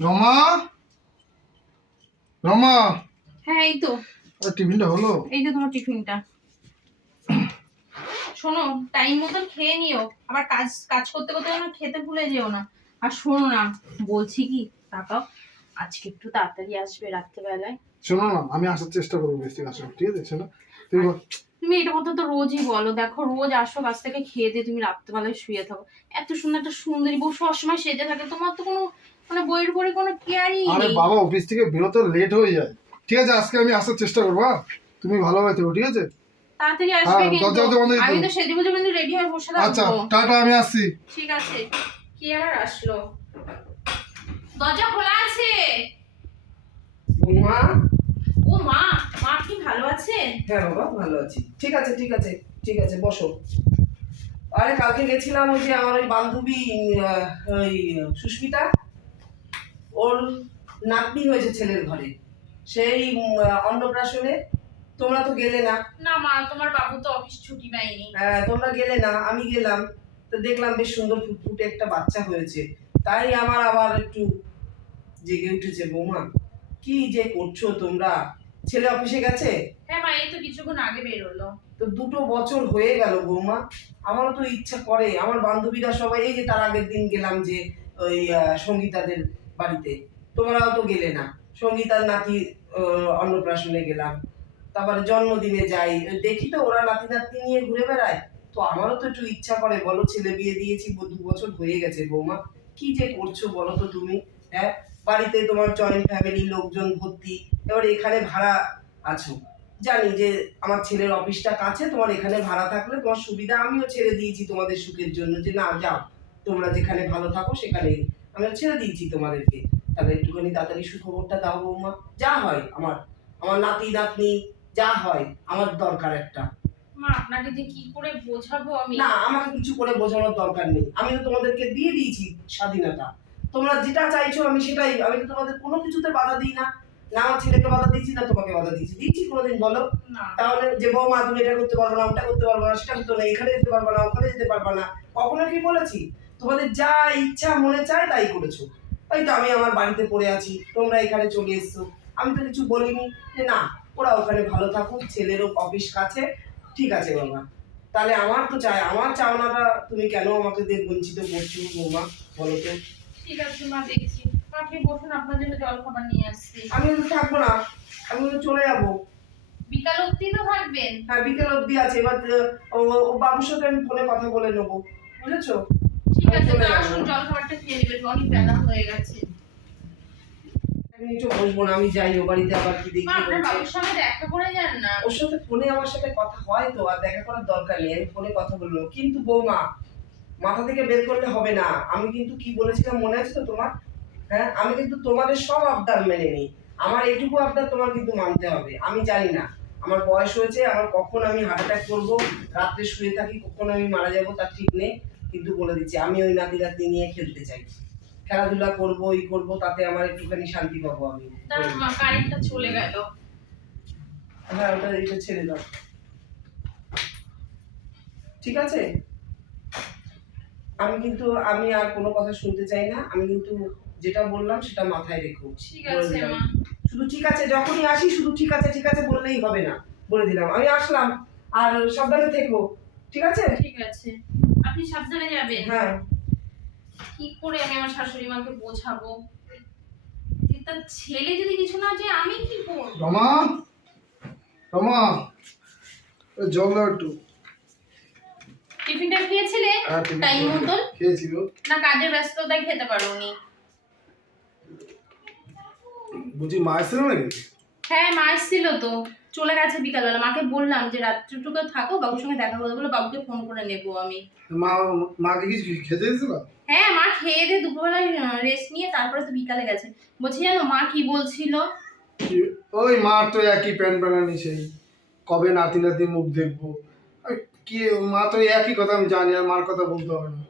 রমা? রমা? হ্যাঁ এই তো। টিফিনটা হলো? এই যে তোমার টিফিনটা। শোনো টাইম মতন খেয়ে নিও। আবার কাজ কাজ করতে করতে যেন খেতে ভুলে যেও না। আর শোনো না বলছি কি তাকাও আজকে একটু তাড়াতাড়ি আসবে রাত্রেবেলায়। শোনো না আমি আসার চেষ্টা করব বেশি ঠিক আছে? শোনো তুমি তুমি এটা কথা তো রোজই বলো দেখো রোজ আসো কাছ থেকে খেয়ে দিয়ে তুমি রাত্রেবেলায় শুয়ে থাকো। এত সুন্দর একটা সুন্দরী বউ সবসময় সেজে থাকে তোমার তো কোনো মানে বইয়ের পরে কোনো কেয়ারই আরে বাবা অফিস থেকে বেরোতে লেট হয়ে যায়। ঠিক আছে আজকে আমি আসার চেষ্টা করব হ্যাঁ? তুমি ভালোভাবে থেকো ঠিক আছে? তাড়াতাড়ি আসবে হ্যাঁ, কিন্তু বন্ধ করে আমি তো সেজে বুঝে কিন্তু রেডি হয়ে বসে আচ্ছা টাটা আমি আসছি। ঠিক আছে। কি আসলো। দরজা খোলা আছে? বৌমা ও মা মা কি ভালো আছেন? হ্যাঁ বাবা ভালো আছি। ঠিক আছে ঠিক আছে ঠিক আছে বসো। আরে কালকে গেছিলাম ওই যে আমার ওই বান্ধবী আহ, ওই সুস্মিতা। ওর নাতনি হয়েছে ছেলের ঘরে। সেই অন্নপ্রাশনে তোমরা তো গেলে না। না মা তোমার বাবু তো অফিস ছুটি পায়নি। আহ, তোমরা গেলে না আমি গেলাম। তো দেখলাম বেশ সুন্দর ফুটফুটে একটা বাচ্চা হয়েছে। তাই আমার আবার একটু জেগে উঠেছে বৌমা কি যে করছ তোমরা? ছেলে অফিসে গেছে? হ্যাঁ মা এই তো কিছুক্ষণ আগে বেরোলো। তো দুটো বছর হয়ে গেল বৌমা আমারও তো ইচ্ছা করে। আমার বান্ধবীরা সবাই এই যে তার আগের দিন গেলাম যে ওই সঙ্গীতাদের বাড়িতে। তোমরাও তো গেলে না। সঙ্গীতার নাতি অন্নপ্রাশনে গেলাম। তারপরে জন্মদিনে যাই। দেখি তো ওরা নাতি নাতনি নিয়ে ঘুরে বেড়ায়। তো আমারও তো একটু ইচ্ছা করে, বলো ছেলে বিয়ে দিয়েছি দু বছর হয়ে গেছে বৌমা। কি যে করছ বলো তো তুমি? হ্যাঁ? বাড়িতে তোমার জয়েন্ট ফ্যামিলি লোকজন ভর্তি। এবার এখানে ভাড়া আছো। জানি যে আমার ছেলের অফিসটা কাছে, তোমার এখানে ভাড়া থাকলে তোমার সুবিধা। আমিও ছেড়ে দিয়েছি তোমাদের সুখের জন্য যে না যাও। তোমরা যেখানে ভালো থাকো, সেখানেই আমিও ছেড়ে দিয়েছি তোমাদেরকে। তাহলে একটুখানি তাড়াতাড়ি সুখবরটা দাও বৌমা। যা হয় আমার আমার নাতি নাতনি যা হয় আমার দরকার একটা। মা আপনাকে যে কি করে বোঝাবো আমি? না আমাকে কিছু করে বোঝানোর দরকার নেই। আমি তো তোমাদেরকে দিয়ে দিয়েছি স্বাধীনতা। তোমরা যেটা চাইছো আমি সেটাই আমি তো তোমাদের কোনো কিছুতে বাধা দিই না। না আমার ছেলেকে বাধা দিয়েছি না তোমাকে বাধা দিয়েছি। দিচ্ছি কোনোদিন বলো? তাহলে যে বৌমা তুমি এটা করতে পারবে না ওটা করতে পারবে না সেটা করতে না এখানে যেতে পারবে না ওখানে যেতে পারবে না। কখনো কি বলেছি? তোমাদের যা ইচ্ছা মনে চায় তাই করেছ। ওই তো আমি আমার বাড়িতে পড়ে আছি তোমরা এখানে চলে এসছো। আমি তো কিছু বলিনি যে না ওরা ওখানে ভালো থাকুক ছেলেরও অফিস কাছে। ঠিক আছে বাবা তাহলে আমার তো চাই আমার চাওনাটা তুমি কেন আমাকে দিয়ে বঞ্চিত করছ বৌমা বলো তো? ঠিক আছে মা দেখছি। আপনি বসুন আপনার জন্য জল খাবার নিয়ে আসছি। আমি তো থাকব না আমি চলে যাব। বিকাল অব্দি তো থাকবেন? হ্যাঁ বিকেল অব্দি আছে এবার ও ও বাবুর সাথে আমি ফোনে কথা বলে নেব। বুঝেছ? ঠিক আছে তো আসুন জল খেয়ে নেবেন অনেক বেলা হয়ে গেছে। মিনিটও বসবো না আমি যাই ও বাড়িতে আবার কি দেখি মা আপনার বলছে। বাবুর সঙ্গে দেখা করে যান না। ওর সাথে ফোনে আমার সাথে কথা হয় তো আর দেখা করার দরকার নেই আমি ফোনে কথা বলব। কিন্তু বৌমা মাথা থেকে বের করলে হবে না। আমি কিন্তু কি বলেছিলাম মনে আছে তো তোমার? হ্যাঁ আমি কিন্তু তোমাদের সব আবদার মেনে নিই। আমার এইটুকু আবদার তোমার কিন্তু মানতে হবে আমি জানি না। আমার বয়স হয়েছে আমার কখন আমি হার্ট অ্যাটাক করব রাত্রে শুয়ে থাকি কখন আমি মারা যাব তার ঠিক নেই। কিন্তু বলে দিচ্ছি আমি ওই নাতি নাতি নিয়ে খেলতে চাই। খেলাধুলা করব ই করব তাতে আমার একটুখানি শান্তি পাবো আমি। কারেন্টটা চলে গেল। হ্যাঁ ওটা এটা ছেড়ে দাও। ঠিক আছে? আমি কিন্তু আমি আর কোনো কথা শুনতে চাই না। আমি কিন্তু যেটা বললাম সেটা মাথায় রেখো। ঠিক আছে শুধু ঠিক আছে যখনই আসি শুধু ঠিক আছে ঠিক আছে বললেই হবে না। বলে দিলাম। আমি আসলাম। আর সাবধানে থেকো। ঠিক আছে? ঠিক আছে। আপনি সাবধানে যাবেন। হ্যাঁ। কি করে আমি আমার শাশুড়ি মাকে বোঝাবো? তার ছেলে যদি কিছু না যে আমি কি করব? রমা রমা জল দাও একটু। টিফিনটা খেয়েছিলে? হ্যাঁ, টাইম। মতন খেয়েছি গো না কাজের ব্যস্ততায় খেতে পারোনি বলছি মা এসেছিল নাকি? হ্যাঁ মা এসেছিল তো। চলে গেছে বিকালবেলা। মাকে বললাম যে রাত্রিটুকু থাকো বাবুর সঙ্গে দেখা করে বলে বাবুকে ফোন করে নেব আমি। মা মাকে কিছু খেতে হ্যাঁ মা খেয়ে দিয়ে দুপুরবেলায় রেস্ট নিয়ে তারপরে তো বিকালে গেছে। বলছি জানো মা কি বলছিল? ওই মার তো একই প্যান প্যানানি সেই। কবে নাতি নাতি মুখ দেখব? কি মা তো একই কথা আমি জানি আর মার কথা বলতে হবে না।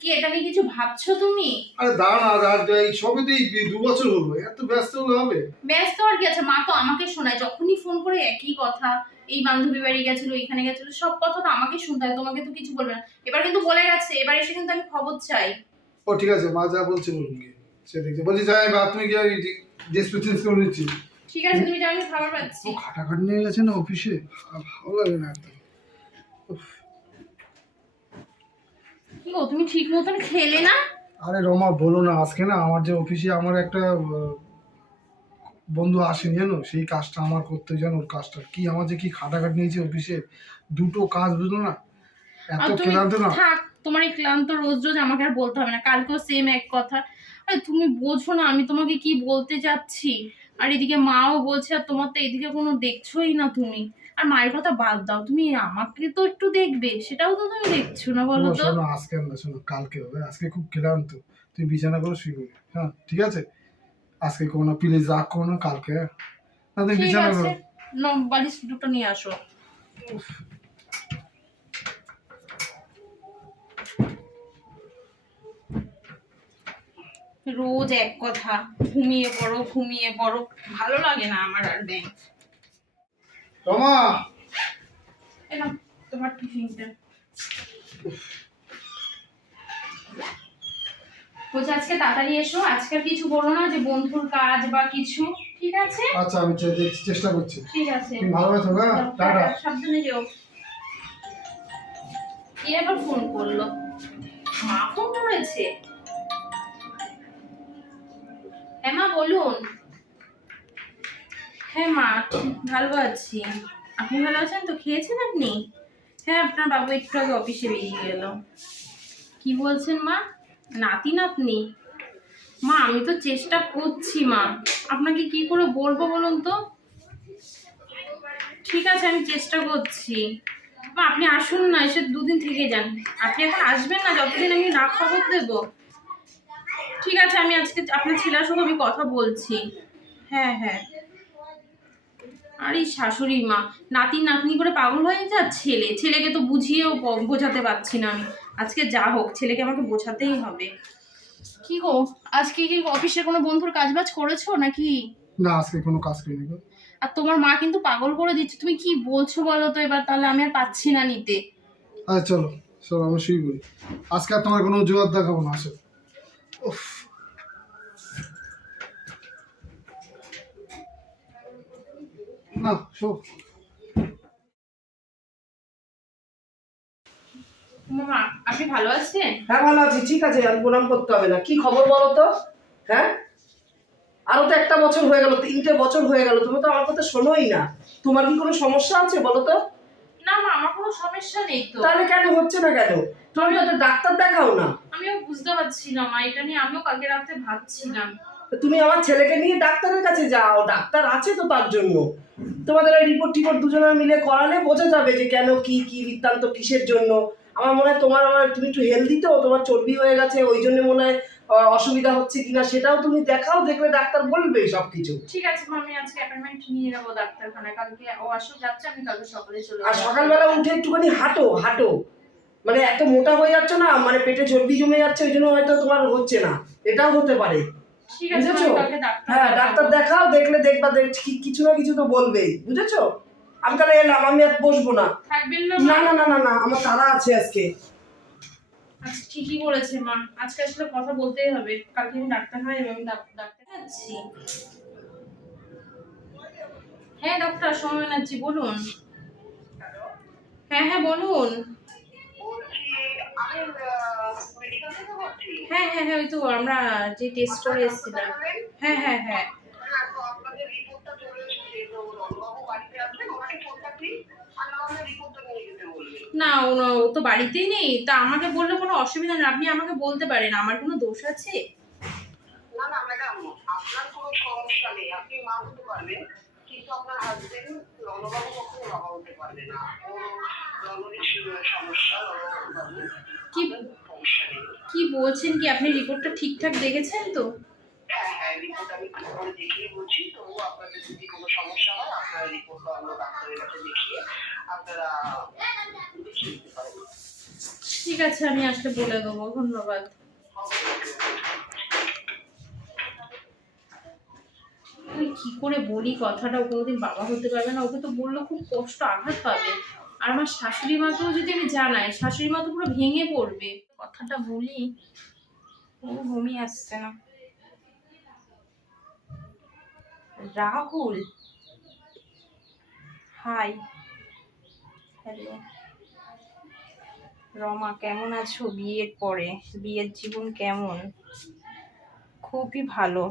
কি এটা নিয়ে কিছু ভাবছ তুমি? আরে দাঁড়া আর এই সবে তো এই দু বছর হলো এত ব্যস্ত হলে হবে? ব্যস্ত আর কি আছে? মা তো আমাকে শোনায় যখনই ফোন করে একই কথা এই বান্ধবী বাড়ি গেছিল এখানে গেছিল সব কথা তো আমাকে শুনতে হয় তোমাকে তো কিছু বলবে না। এবার কিন্তু বলে গেছে এবার এসে কিন্তু আমি খবর চাই। ও ঠিক আছে মা যা বলছে বলুন গিয়ে সে দেখছি। বলছি যাই বা তুমি কি ওই ড্রেস চেঞ্জ করে নিচ্ছি। ঠিক আছে তুমি যাও আমি খাবার পাচ্ছি। ও খাটাখাট নিয়ে গেছে না অফিসে ভালো লাগে না একদম কি গো তুমি ঠিক মতন খেলে না? আরে রমা বলো না আজকে না আমার যে অফিসে আমার একটা বন্ধু আসেনি জানো? সেই কাজটা আমার করতে জানো? ওর কাজটা কি আমার যে কি খাটাখাট নিয়েছে অফিসে দুটো কাজ বুঝলো না? এত ক্লান্ত না? থাক তোমার এই ক্লান্ত রোজ রোজ আমাকে আর বলতে হবে না। কালকেও সেম এক কথা। আরে তুমি বোঝো না আমি তোমাকে কি বলতে যাচ্ছি? আর এদিকে মাও বলছে আর তোমার তো এদিকে কোনো দেখছোই না তুমি। আর মায়ের কথা বাদ দাও তুমি আমাকে তো একটু দেখবে সেটাও তো তুমি দেখছ না বলো তো? শোনো আজকে না শোনো কালকে হবে আজকে খুব ক্লান্ত। তুমি বিছানা করে শুয়ে হ্যাঁ ঠিক আছে? আজকে কোনো প্লিজ রাগ করো না কালকে হ্যাঁ? না তুমি বিছানা করো। ন বালিশ দুটো নিয়ে আসো। রোজ এক কথা ঘুমিয়ে পড়ো ঘুমিয়ে পড়ো ভালো লাগে না আমার আর ব্যাংক। রমা। এলাম তোমার টিফিনটা। বলছি আজকে তাড়াতাড়ি এসো আজকে কিছু বলো না যে বন্ধুর কাজ বা কিছু ঠিক আছে? আচ্ছা আমি চেষ্টা করছি। ঠিক আছে। তুমি ভালো থাকো হ্যাঁ? টাটা। সাবধানে যেও। কে আবার ফোন করল। মা ফোন করেছে হ্যাঁ মা বলুন। হ্যাঁ মা, ভালো আছি। আপনি ভালো আছেন তো? খেয়েছেন আপনি? হ্যাঁ আপনার বাবু একটু আগে অফিসে বেরিয়ে গেল। কি বলছেন মা? নাতি নাতনি মা, আমি তো চেষ্টা করছি মা। আপনাকে কি করে বলব বলুন তো? ঠিক আছে, আমি চেষ্টা করছি। মা, আপনি আসুন না, এসে দুদিন থেকে যান। আপনি এখন আসবেন না, যতদিন আমি না খবর দেবো। ঠিক আছে, আমি আজকে আপনার ছেলের সঙ্গে আমি কথা বলছি। হ্যাঁ হ্যাঁ। আর এই শাশুড়ি মা নাতি নাতনি করে পাগল হয়ে যা ছেলে ছেলেকে তো বুঝিয়েও বোঝাতে পারছি না আমি। আজকে যা হোক ছেলেকে আমাকে বোঝাতেই হবে। কি গো আজকে কি অফিসে কোনো বন্ধুর কাজ বাজ করেছ নাকি? না আজকে কোনো কাজ করিনি গো। আর তোমার মা কিন্তু পাগল করে দিচ্ছে তুমি কি বলছো বলো তো এবার তাহলে আমি আর পাচ্ছি না নিতে। আচ্ছা চলো চলো আমরা শুয়ে পড়ি। আজকে আর তোমার কোনো অজুহাত দেখাবো না আসো। উফ না শো মা আপনি ভালো আছেন? হ্যাঁ ভালো আছি। ঠিক আছে আর প্রণাম করতে হবে না। কি খবর বলো তো? হ্যাঁ? আরও তো একটা বছর হয়ে গেল তিনটে বছর হয়ে গেল। তুমি তো আমার কথা শোনোই না। তোমার কি কোনো সমস্যা আছে বলো তো? না মা আমার কোনো সমস্যা নেই তো। তাহলে কেন হচ্ছে না কেন? তুমি তো ডাক্তার দেখাও না। আমিও বুঝতে পারছি না মা এটা নিয়ে আমিও কালকে রাতে ভাবছিলাম। তুমি আমার ছেলেকে নিয়ে ডাক্তারের কাছে যাও ডাক্তার আছে তো তার জন্য। তোমাদের ওই রিপোর্ট টিপোর্ট দুজনে মিলে করালে বোঝা যাবে যে কেন কি কি বৃত্তান্ত কিসের জন্য। আমার মনে হয় তোমার আমার তুমি একটু হেলদি তো তোমার চর্বি হয়ে গেছে ওই জন্য মনে হয় অসুবিধা হচ্ছে কিনা সেটাও তুমি দেখাও দেখলে ডাক্তার বলবে সবকিছু। ঠিক আছে আমি আজকে অ্যাপয়েন্টমেন্ট নিয়ে নেব ডাক্তারখানায়। কালকে ও আসো যাচ্ছে আমি কালকে সকালে চলে আর সকালবেলা উঠে একটুখানি হাঁটো হাঁটো। মানে এত মোটা হয়ে যাচ্ছ না মানে পেটে চর্বি জমে যাচ্ছে ওই জন্য হয়তো তোমার হচ্ছে না। এটাও হতে পারে। বুঝেছ? ডাক্তার হ্যাঁ ডাক্তার দেখাও দেখলে দেখবা দেখ কিছু না কিছু তো বলবেই বুঝেছ? আমি তাহলে এলাম আমি আর বসবো না। না না না না না আমার তারা আছে আজকে। আচ্ছা ঠিকই বলেছে মা। আজকে আসলে কথা বলতেই হবে। কালকে আমি ডাক্তার হয় আমি ডাক্তার যাচ্ছি হ্যাঁ ডক্টর সময় ব্যানার্জি বলুন। হ্যাঁ হ্যাঁ বলুন। হ্যাঁ হ্যাঁ হ্যাঁ ওই তো আমরা যে টেস্ট করে এসেছিলাম। হ্যাঁ হ্যাঁ হ্যাঁ। না, ও তো বাড়িতেই নেই। তা আমাকে বললে কোনো অসুবিধা নেই। আপনি আমাকে বলতে পারেন, আমার কোনো দোষ আছে? সমস্যা কি কি বলছেন কি? আপনি রিপোর্টটা ঠিকঠাক দেখেছেন তো? হ্যাঁ হ্যাঁ রিপোর্ট আমি ঠিক করে দেখিয়ে বলছি। তো আপনাদের যদি কোনো সমস্যা হয় আপনারা রিপোর্টটা অন্য ডাক্তারের কাছে দেখিয়ে আপনারা দেখিয়ে দিতে পারেন ঠিক আছে আমি আসলে বলে দেবো। ধন্যবাদ। কি করে বলি কথাটা? কোনোদিন বাবা হতে পারবে না। ওকে তো বলল খুব কষ্ট আঘাত পাবে। আর আমার শাশুড়ি মাকেও যদি আমি জানাই, শাশুড়ি মা তো পুরো ভেঙে পড়বে। কথাটা বলি ও বমি আসছে না। রাহুল, হাই। হ্যালো রমা, কেমন আছো? বিয়ের পরে, বিয়ের জীবন কেমন? খুবই ভালো।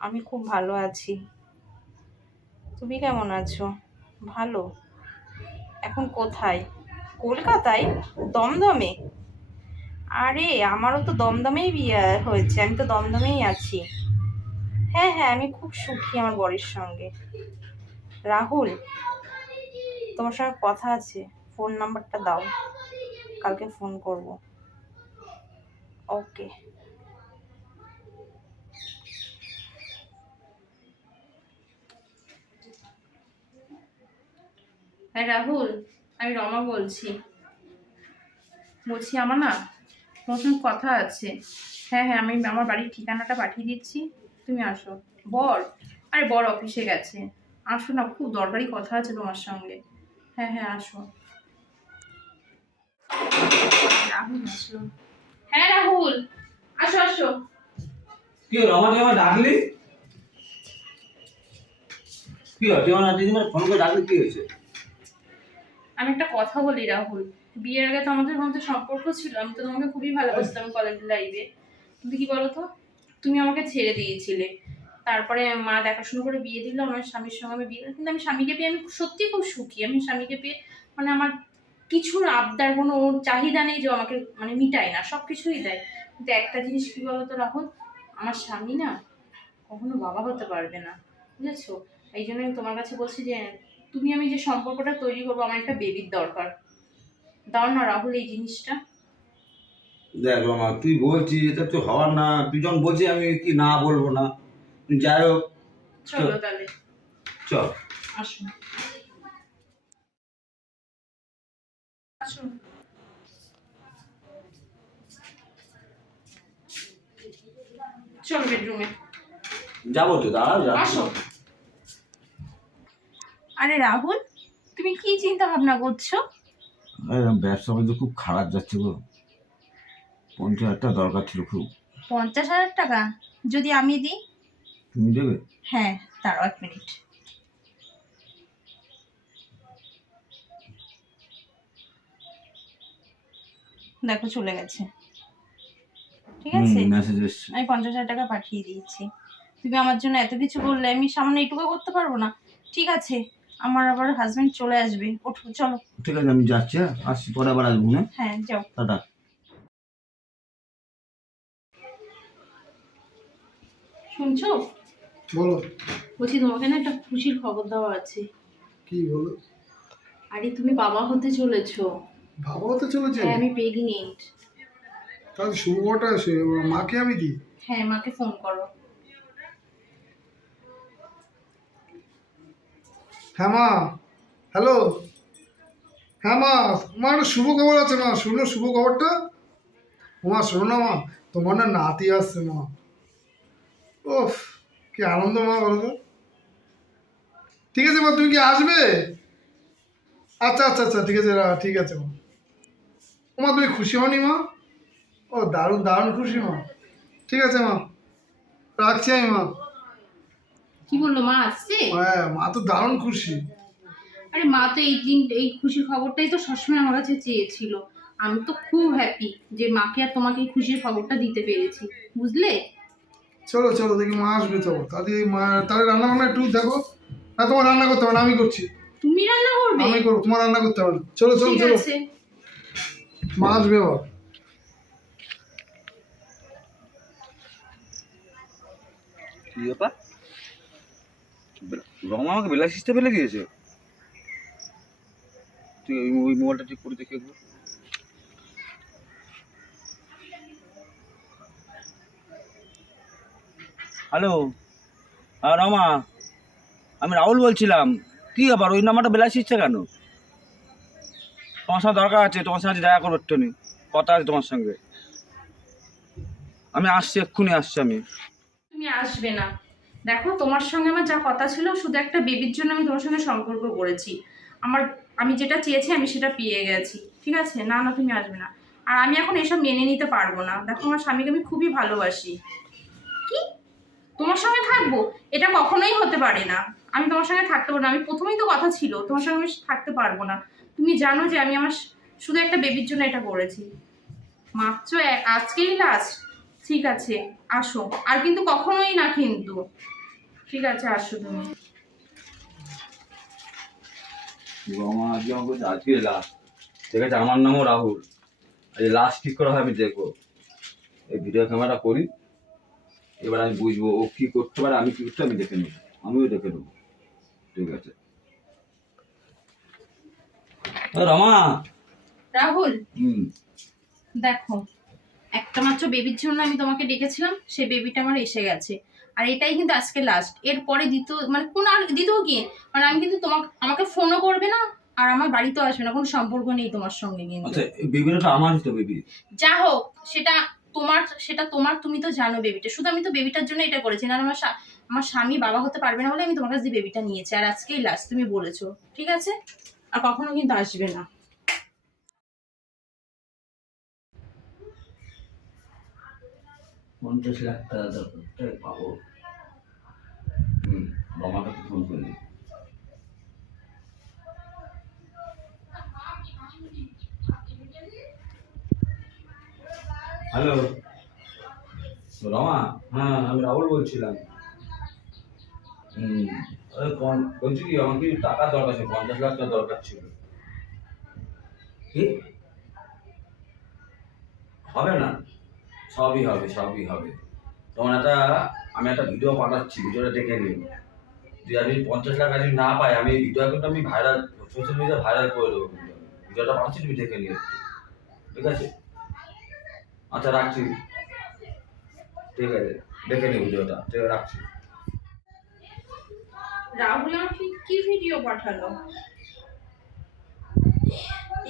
আমি খুব ভালো আছি। তুমি কেমন আছো? ভালো? এখন কোথায়? কলকাতায়? দমদমে? আরে, আমারও তো দমদমেই বিয়ে হয়েছে, আমি তো দমদমেই আছি। হ্যাঁ হ্যাঁ আমি খুব সুখী আমার বরের সঙ্গে। রাহুল, তোমার সঙ্গে কথা আছে ফোন নাম্বারটা দাও, কালকে ফোন করব। ওকে হ্যাঁ রাহুল, আমি রমা বলছি। বলছি, আমার না সঙ্গে কথা আছে। হ্যাঁ হ্যাঁ আমি আমার বাড়ির ঠিকানাটা পাঠিয়ে দিচ্ছি। তুমি আসো। বর, আরে বর অফিসে গেছে। আসো না, খুব দরকারি কথা আছে তোমার সঙ্গে। হ্যাঁ হ্যাঁ আসো। রাহুল আসলো। হ্যাঁ রাহুল, আসো আসো। কি আমার তুই আমার ডাকলি? কি তুই আমার দিদিমার ফোন করে ডাকলি, কি হয়েছে? আমি একটা কথা বলি, রাহুল। বিয়ের আগে তো আমাদের মধ্যে সম্পর্ক ছিল, আমি তো তোমাকে খুবই ভালোবাসতাম কলেজ লাইফে কিন্তু কি বলতো? তুমি আমাকে ছেড়ে দিয়েছিলে। তারপরে মা দেখাশুনো করে বিয়ে দিল, আমার স্বামীর সঙ্গে আমি বিয়ে কিন্তু আমি স্বামীকে পেয়ে আমি সত্যি খুব সুখী। আমি স্বামীকে পেয়ে মানে আমার কিছুর আবদার, কোনো ওর চাহিদা নেই যে আমাকে মানে মিটায় না সব কিছুই দেয়। কিন্তু একটা জিনিস কি বলতো রাহুল? আমার স্বামী না কখনো বাবা হতে পারবে না, বুঝেছ? এই জন্য আমি তোমার কাছে বলছি যে তুমি আমি যে সম্পর্কটা তৈরি করব আমার একটা বেবির দরকার। দাও না রাহুল এই জিনিসটা। দেখ রমা তুই বলছিস এটা তো হওয়ার না তুই যখন বলছিস আমি কি না বলব না। যাই হোক চলো তাহলে। চল। আসুন আসুন চলো বেডরুমে যাব তো দাঁড়া যা আসো। আরে রাহুল তুমি কি চিন্তা ভাবনা করছ ব্যবসা বাণিজ্য খুব খারাপ যাচ্ছে গো। পঞ্চাশ হাজার টাকা দরকার ছিল খুব। পঞ্চাশ হাজার টাকা? যদি আমি দিই? তুমি দেবে? হ্যাঁ দাঁড়াও এক মিনিট। দেখো চলে গেছে। ঠিক আছে? আমি পঞ্চাশ হাজার টাকা পাঠিয়ে দিয়েছি। তুমি আমার জন্য এত কিছু বললে আমি সামনে এইটুকু করতে পারব না? ঠিক আছে। আমার আবার হাজবেন্ড চলে আসবে। ওঠো চলো। ঠিক আছে আমি যাচ্ছি হ্যাঁ? আসছি পরে আবার আসব না হ্যাঁ যাও। টাটা। শুনছো? বলো। বলছি তোমাকে না একটা খুশির খবর দেওয়া আছে। কি বলো? আরে তুমি বাবা হতে চলেছো। বাবা হতে চলেছে? হ্যাঁ আমি প্রেগনেন্ট তাহলে শুভটা মাকে আমি দিই? হ্যাঁ মাকে ফোন করো। হ্যাঁ মা, হ্যালো? হ্যাঁ মা মা, একটা শুভ খবর আছে মা, শুনো শুভ খবরটা। মা, শোনো না মা, তোমার না নাতি আসছে মা। ওফ কি আনন্দ মা, বলো তো। ঠিক আছে মা, তুমি কি আসবে? আচ্ছা আচ্ছা আচ্ছা ঠিক আছে ঠিক আছে মা। মা, তুমি খুশি হনি মা? ও, দারুণ দারুণ খুশি মা। ঠিক আছে মা, রাখছি আমি মা। কি বলল মা আসছে? হ্যাঁ মা তো দারুণ খুশি। আরে মা তো এই দিন এই খুশির খবরটাই তো সবসময় আমার কাছে চেয়েছিল। আমি তো খুব হ্যাপি যে মাকে আর তোমাকে এই খুশির খবরটা দিতে পেরেছি। বুঝলে? চলো চলো দেখি মা আসবে তো তাহলে মা তাহলে রান্না বান্না একটু দেখো। না তোমার রান্না করতে হবে না আমি করছি। তুমি রান্না করবে? আমি করব তোমার রান্না করতে হবে না। চলো চলো ঠিক চলো। আছে। মা আসবে আবার। কি ব্যাপার? রমা আমাকে বেলা সিস্টে ফেলে দিয়েছে। তুই ওই মোবাইলটা ঠিক করে দেখে হ্যালো হ্যাঁ রমা, আমি রাহুল বলছিলাম। কি ব্যাপার? ওই নাম্বারটা বেলা সিস্টে কেন? তোমার সাথে দরকার আছে, তোমার সাথে দেখা করব একটুখানি। কথা আছে তোমার সঙ্গে। আমি আসছি, এক্ষুনি আসছি আমি। তুমি আসবে না। দেখো তোমার সঙ্গে আমার যা কথা ছিল শুধু একটা বেবির জন্য আমি তোমার সঙ্গে সম্পর্ক করেছি। আমার আমি যেটা চেয়েছি আমি সেটা পেয়ে গেছি। ঠিক আছে? না না তুমি আসবে না। আর আমি এখন এসব মেনে নিতে পারব না। দেখো আমার স্বামীকে আমি খুবই ভালোবাসি। কি? তোমার সঙ্গে থাকব? এটা কখনোই হতে পারে না। আমি তোমার সঙ্গে থাকতে পারব না। আমি প্রথমেই তো কথা ছিল তোমার সঙ্গে আমি থাকতে পারব না। তুমি জানো যে আমি আমার শুধু একটা বেবির জন্য এটা করেছি। মাত্র এক- আজকেই লাস্ট ঠিক আছে আসো। আর কিন্তু কখনোই না কিন্তু। ঠিক আছে আসো তুমি। আজকে আমাকে আজকে লাস্ট ঠিক আছে আমার নামও রাহুল। আজ লাস্ট ঠিক করা হয় আমি দেখব। এই ভিডিও ক্যামেরা করি। এবার আমি বুঝব ও কি করতে পারে আমি কি করতে আমি দেখে নেব। আমিও দেখে নেব। ঠিক আছে। রমা। রাহুল? হুম। দেখো একটা মাত্র বেবির জন্য আমি তোমাকে ডেকেছিলাম সেই বেবিটা আমার এসে গেছে। আর এটাই কিন্তু আজকে লাস্ট এরপরে দ্বিতীয় মানে কোন আর দ্বিতীয় কি? মানে আমি কিন্তু তোমাকে আমাকে ফোনও করবে না আর আমার বাড়িতেও আসবে না কোনো সম্পর্ক নেই তোমার সঙ্গে কিন্তু। আচ্ছা বেবিটা তো আমারই তো বেবি যা হোক সেটা তোমার সেটা তোমার তুমি তো জানো বেবিটা শুধু আমি তো বেবিটার জন্য এটা করেছি না আমার আমার স্বামী বাবা হতে পারবে না বলে আমি তোমার কাছে বেবিটা নিয়েছি আর আজকেই লাস্ট তুমি বলেছ। ঠিক আছে? আর কখনো কিন্তু আসবে না। পঞ্চাশ লাখ টাকা দরকার তাই পাবো। হুম রমাকে ফোন করি হ্যালো রমা? হ্যাঁ আমি রাহুল বলছিলাম। হুম বলছি কি, আমার কিছু টাকা দরকার ছিল, পঞ্চাশ লাখ টাকা দরকার ছিল। কি? হবে না? সবই হবে সবই হবে। তখন একটা, আমি একটা ভিডিও পাঠাচ্ছি, ভিডিওটা দেখে নিন যদি আমি পঞ্চাশ লাখ যদি না পাই, আমি এই ভিডিও কিন্তু আমি ভাইরাল সোশ্যাল মিডিয়া ভাইরাল করে দেবো ভিডিওটা পাঠাচ্ছি, তুমি দেখে নিও ঠিক আছে? আচ্ছা রাখছি। ঠিক আছে, দেখে নিও ভিডিওটা। ঠিক আছে, রাখছি। রাহুল আমাকে কি ভিডিও পাঠালো?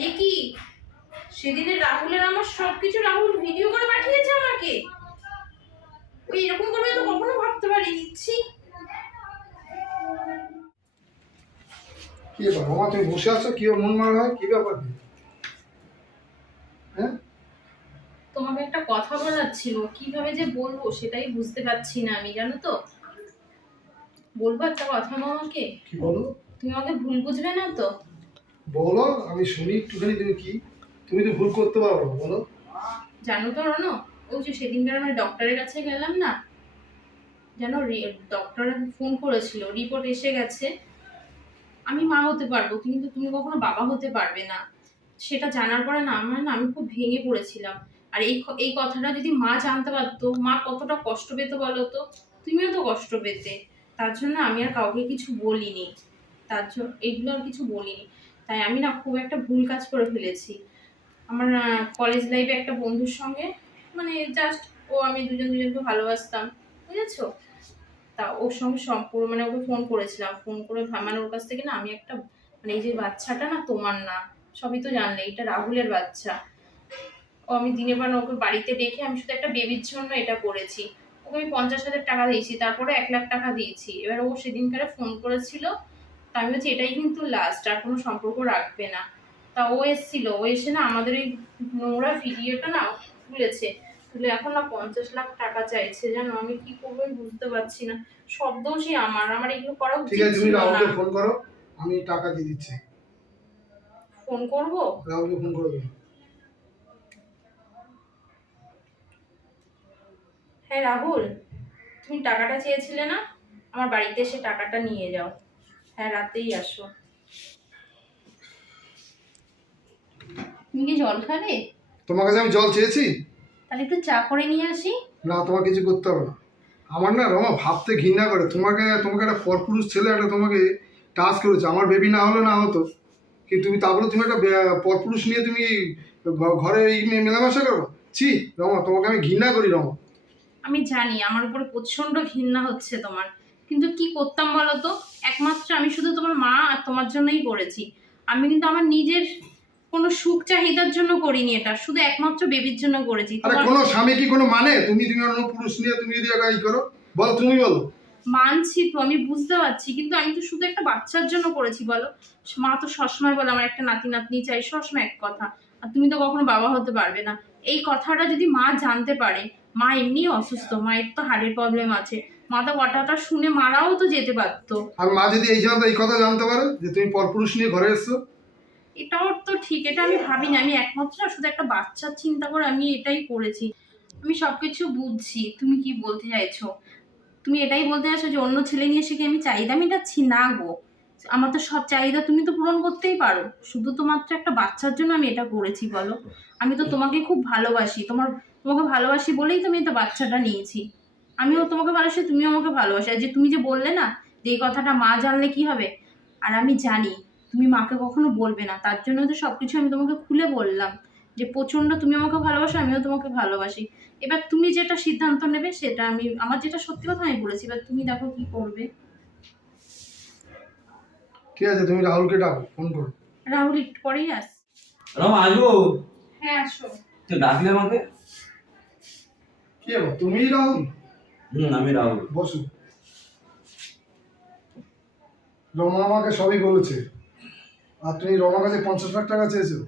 এ কি? সেদিনে রাহুলের আমার সবকিছু রাহুল ভিডিও করে পাঠিয়েছে আমাকে। ওই এরকম করবে তো কখনো ভাবতে পারি ইচ্ছি। কি ব্যাপার? রমা তুমি বসে আছো? কি মন মারা হয়? কি ব্যাপার? হ্যাঁ? তোমাকে একটা কথা বলার ছিল। কীভাবে যে বলব সেটাই বুঝতে পারছি না আমি জানো তো? বলব একটা কথা তোমাকে কি বলো? তুমি আমাকে ভুল বুঝবে না তো? বলো আমি শুনি। একটুখানি তুমি কি তুমি তো ভুল করতে পারো না, বলো। জানো তো রনো ওই যে সেদিনকার আমরা ডক্টরের কাছে গেলাম না? জানো ডক্টর ফোন করেছিল রিপোর্ট এসে গেছে। আমি মা হতে পারব কিন্তু তুমি কখনো বাবা হতে পারবে না। সেটা জানার পরে না আমার না আমি খুব ভেঙে পড়েছিলাম। আর এই এই কথাটা যদি মা জানতে পারতো মা কতটা কষ্ট পেত বলো তো? তুমিও তো কষ্ট পেতে। তার জন্য আমি আর কাউকে কিছু বলিনি। তার জন্য এগুলো আর কিছু বলিনি। তাই আমি না খুব একটা ভুল কাজ করে ফেলেছি। আমার কলেজ লাইফে একটা বন্ধুর সঙ্গে মানে জাস্ট ও আমি দুজন দুজনকে ভালোবাসতাম, বুঝেছ? তা ওর সঙ্গে সম্পূর্ণ মানে ওকে ফোন করেছিলাম ফোন করে মানে ওর কাছ থেকে না আমি একটা মানে এই যে বাচ্চাটা না তোমার না, সবই তো জানলে, এটা রাহুলের বাচ্চা। ও আমি দিনে বার ওকে বাড়িতে ডেকে আমি শুধু একটা বেবির জন্য এটা করেছি। ওকে আমি পঞ্চাশ হাজার টাকা দিয়েছি, তারপরে এক লাখ টাকা দিয়েছি। এবার ও সেদিনকারে ফোন করেছিল, তা আমি বলছি এটাই কিন্তু লাস্ট আর কোনো সম্পর্ক রাখবে না। তা ও এসেছিল ও এসে না আমাদের এই নোংরা ভিডিওটা না তুলেছে। তুলে এখন না পঞ্চাশ লাখ টাকা চাইছে জানো আমি কি করব বুঝতে পারছি না। সব দোষই আমার আমার এগুলো করা ঠিক উচিত আছে তুমি রাহুলকে ফোন করো আমি টাকা দিয়ে দিচ্ছি। ফোন করব? রাহুলকে ফোন হ্যাঁ রাহুল তুমি টাকাটা চেয়েছিলে না? আমার বাড়িতে এসে টাকাটা নিয়ে যাও। হ্যাঁ রাতেই আসো। তুমি কি জল খাবে? তোমার কাছে আমি জল চেয়েছি। তাহলে একটু চা করে নিয়ে আসি। না তোমার কিছু করতে হবে না। আমার না রমা ভাবতে ঘৃণা করে। তোমাকে তোমাকে একটা পরপুরুষ ছেলে একটা তোমাকে টাচ করেছে। আমার বেবি না হলে না হতো। কিন্তু তুমি তারপরে তুমি একটা পরপুরুষ নিয়ে তুমি ঘরে এই মেলামেশা করো। ছি রমা তোমাকে আমি ঘৃণা করি রমা। আমি জানি আমার উপরে প্রচণ্ড ঘৃণা হচ্ছে তোমার। কিন্তু কি করতাম বলো তো? একমাত্র আমি শুধু তোমার মা আর তোমার জন্যই করেছি। আমি কিন্তু আমার নিজের কোনো সুখ চাহিদার জন্য করিনি এটা শুধু একমাত্র বেবির জন্য করেছি। আরে কোনো স্বামী কি কোনো মানে? তুমি তুমি অন্য পুরুষ নিয়ে তুমি যদি ই করো বলো তুমি বলো। মানছি তো আমি বুঝতে পারছি কিন্তু আমি তো শুধু একটা বাচ্চার জন্য করেছি বলো। মা তো সবসময় বলে আমার একটা নাতি নাতনি চাই সবসময় এক কথা। আর তুমি তো কখনো বাবা হতে পারবে না। এই কথাটা যদি মা জানতে পারে মা এমনি অসুস্থ মায়ের তো হার্টের প্রবলেম আছে। মা তো কথাটা শুনে মারাও তো যেতে পারতো। আর মা যদি এই জানতো এই কথা জানতে পারে যে তুমি পরপুরুষ নিয়ে ঘরে এসছো এটাও তো ঠিক, এটা আমি ভাবিনি, আমি একমাত্র শুধু একটা বাচ্চার চিন্তা করে আমি এটাই করেছি। আমি সব কিছু বুঝছি, তুমি কি বলতে চাইছো? তুমি এটাই বলতে চাইছো যে অন্য ছেলে নিয়ে কি আমি চাহিদা মেটাচ্ছি? না গো। আমার তো সব চাহিদা তুমি তো পূরণ করতেই পারো। শুধু তো মাত্র একটা বাচ্চার জন্য আমি এটা করেছি, বলো। আমি তো তোমাকে খুব ভালোবাসি। তোমার, তোমাকে ভালোবাসি বলেই তো আমি তো বাচ্চাটা নিয়েছি। আমিও তোমাকে ভালোবাসি, তুমিও আমাকে ভালোবাসি। আর যে তুমি যে বললে না যে এই কথাটা মা জানলে কি হবে? আর আমি জানি। তুমি মাকে কখনো বলবে না। তার জন্য তো সব কিছু আমি তোমাকে খুলে বললাম যে প্রচণ্ড তুমি আমাকে ভালোবাসো আমিও তোমাকে ভালোবাসি। এবার তুমি যেটা সিদ্ধান্ত নেবে সেটা আমি আমার যেটা সত্যি কথা আমি বলেছি এবার তুমি দেখো কি করবে। ঠিক আছে? তুমি রাহুলকে ডাকো ফোন করো। রাহুল একটু পরেই আস। রমা আসব? হ্যাঁ আসো। তুই ডাকলে আমাকে? কি হব তুমি রাহুল? হুম আমি রাহুল। বসো। রমা আমাকে সবই বলেছে। আর তুমি রমার কাছে পঞ্চাশ লাখ টাকা চেয়েছো?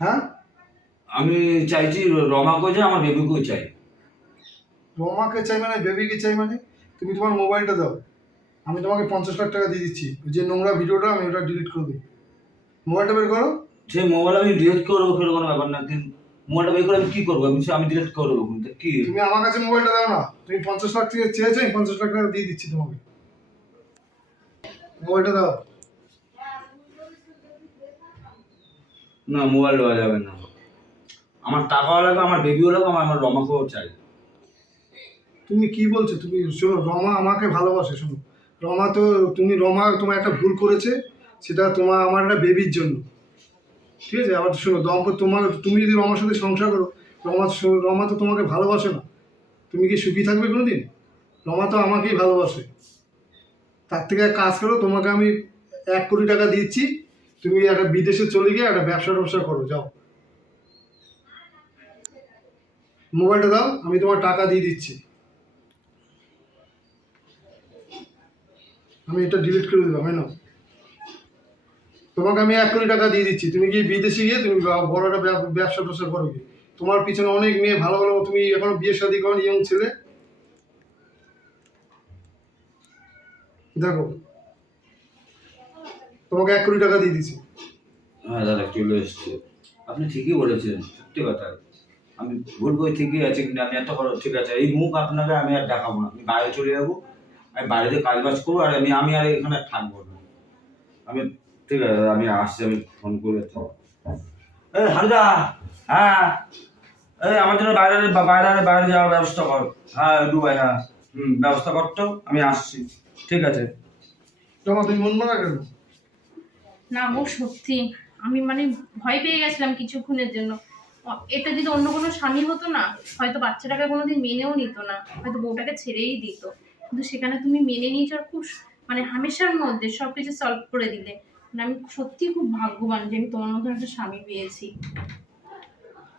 হ্যাঁ? আমি চাইছি রমাকেও চাই আমার বেবিকেও চাই। রমাকে চাই মানে বেবিকে চাই মানে? তুমি তোমার মোবাইলটা দাও। আমি তোমাকে পঞ্চাশ লাখ টাকা দিয়ে দিচ্ছি। যে নোংরা ভিডিওটা আমি ওটা ডিলিট করে দিই। মোবাইলটা বের করো। সে মোবাইল আমি ডিলিট করব সেটা কোনো ব্যাপার না। কিন্তু মোবাইলটা বের করে আমি কী করব? আমি আমি ডিলিট করব কিন্তু কি? তুমি আমার কাছে মোবাইলটা দাও না। তুমি পঞ্চাশ লাখ টাকা চেয়েছো আমি পঞ্চাশ লাখ টাকা দিয়ে দিচ্ছি তোমাকে। মোবাইলটা দাও। না মোবাইল দেওয়া যাবে না। আমার টাকাও লাগবে, আমার বেবিও লাগবে, আমার আমার রমাকেও চাই। তুমি কি বলছো? তুমি শোনো, রমা আমাকে ভালোবাসে, শোনো। রমা তো, তুমি রমা তোমার একটা ভুল করেছে, সেটা তোমার আমার একটা বেবির জন্য। ঠিক আছে? আবার শোনো দম তোমার, তুমি যদি রমার সাথে সংসার করো, রমা রমা তো তোমাকে ভালোবাসে না। তুমি কি সুখী থাকবে কোনোদিন? রমা তো আমাকেই ভালোবাসে। তার থেকে এক কাজ করো, তোমাকে আমি এক কোটি টাকা দিচ্ছি তুমি একটা বিদেশে চলে গিয়ে একটা ব্যবসা ট্যবসা করো, যাও। মোবাইলটা দাও, আমি তোমার টাকা দিয়ে দিচ্ছি। আমি এটা ডিলিট করে দিলাম না তোমাকে আমি এক কোটি টাকা দিয়ে দিচ্ছি। তুমি কি বিদেশে গিয়ে তুমি বড় একটা ব্যব- ব্যবসা ট্যবসা করো কি তোমার পিছনে অনেক মেয়ে, ভালো ভালো, তুমি এখনও বিয়ে শাদী করো ইয়ং ছেলে। দেখো তোমাকে এক কোটি টাকা দিয়ে দিচ্ছি হ্যাঁ দাদা চলে এসছে। আপনি ঠিকই বলেছেন সত্যি কথা। আমি ভুল করে ঠিকই আছে কিন্তু আমি এত বড় ঠিক আছে এই মুখ আপনাকে আমি আর দেখাবো না। আমি বাইরে চলে যাব আমি বাইরে কাজ বাজ করব আর আমি আমি আর এখানে আর থাকব না। আমি ঠিক আছে আমি আসছি আমি ফোন করে তো। এই হারদা হ্যাঁ এই আমার জন্য বাইরে বাইরে বাইরে যাওয়ার ব্যবস্থা কর। হ্যাঁ দুবাই হ্যাঁ হুম ব্যবস্থা কর তো আমি আসছি। ঠিক আছে। তোমার তুমি মন মারা কেন না গো সত্যি। আমি মানে ভয় পেয়ে গেছিলাম কিছুক্ষণের জন্য। এটা যদি অন্য কোনো স্বামী হতো না হয়তো বাচ্চাটাকে কোনোদিন মেনেও নিত না হয়তো বউটাকে ছেড়েই দিত। কিন্তু সেখানে তুমি মেনে নিয়েছো আর খুব মানে হামেশার মধ্যে সব কিছু সলভ করে দিলে। মানে আমি সত্যি খুব ভাগ্যবান যে আমি তোমার মতন একটা স্বামী পেয়েছি।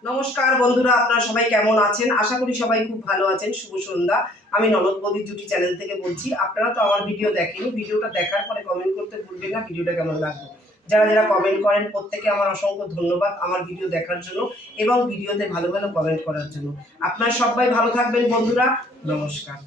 নমস্কার বন্ধুরা আপনারা সবাই কেমন আছেন? আশা করি সবাই খুব ভালো আছেন। শুভ সন্ধ্যা। আমি ননদ বদির জুটি চ্যানেল থেকে বলছি আপনারা তো আমার ভিডিও দেখেন ভিডিওটা দেখার পরে কমেন্ট করতে ভুলবেন না ভিডিওটা কেমন লাগবে যারা যারা কমেন্ট করেন, প্রত্যেকে আমার অসংখ্য ধন্যবাদ আমার ভিডিও দেখার জন্য এবং ভিডিওতে ভালো ভালো কমেন্ট করার জন্য। আপনারা সবাই ভালো থাকবেন বন্ধুরা, নমস্কার।